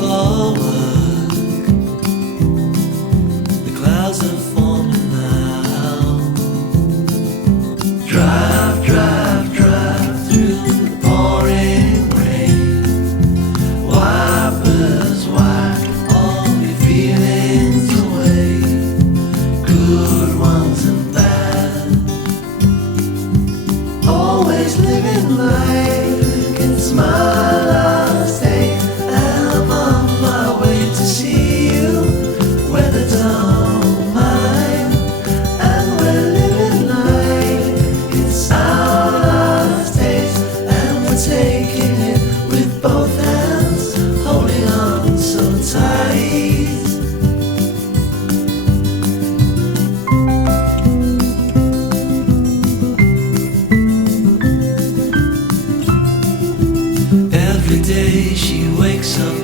forward. The clouds are forming now. Drive, drive, drive through the pouring rain. Wipers wipe all your feelings away, good ones and bad. Always living life, it's my last day, and I'm on my way to see you where the don't mind. And we're living life, it's our last days, and we're taking it with both hands, holding on so tight. Every day she wakes up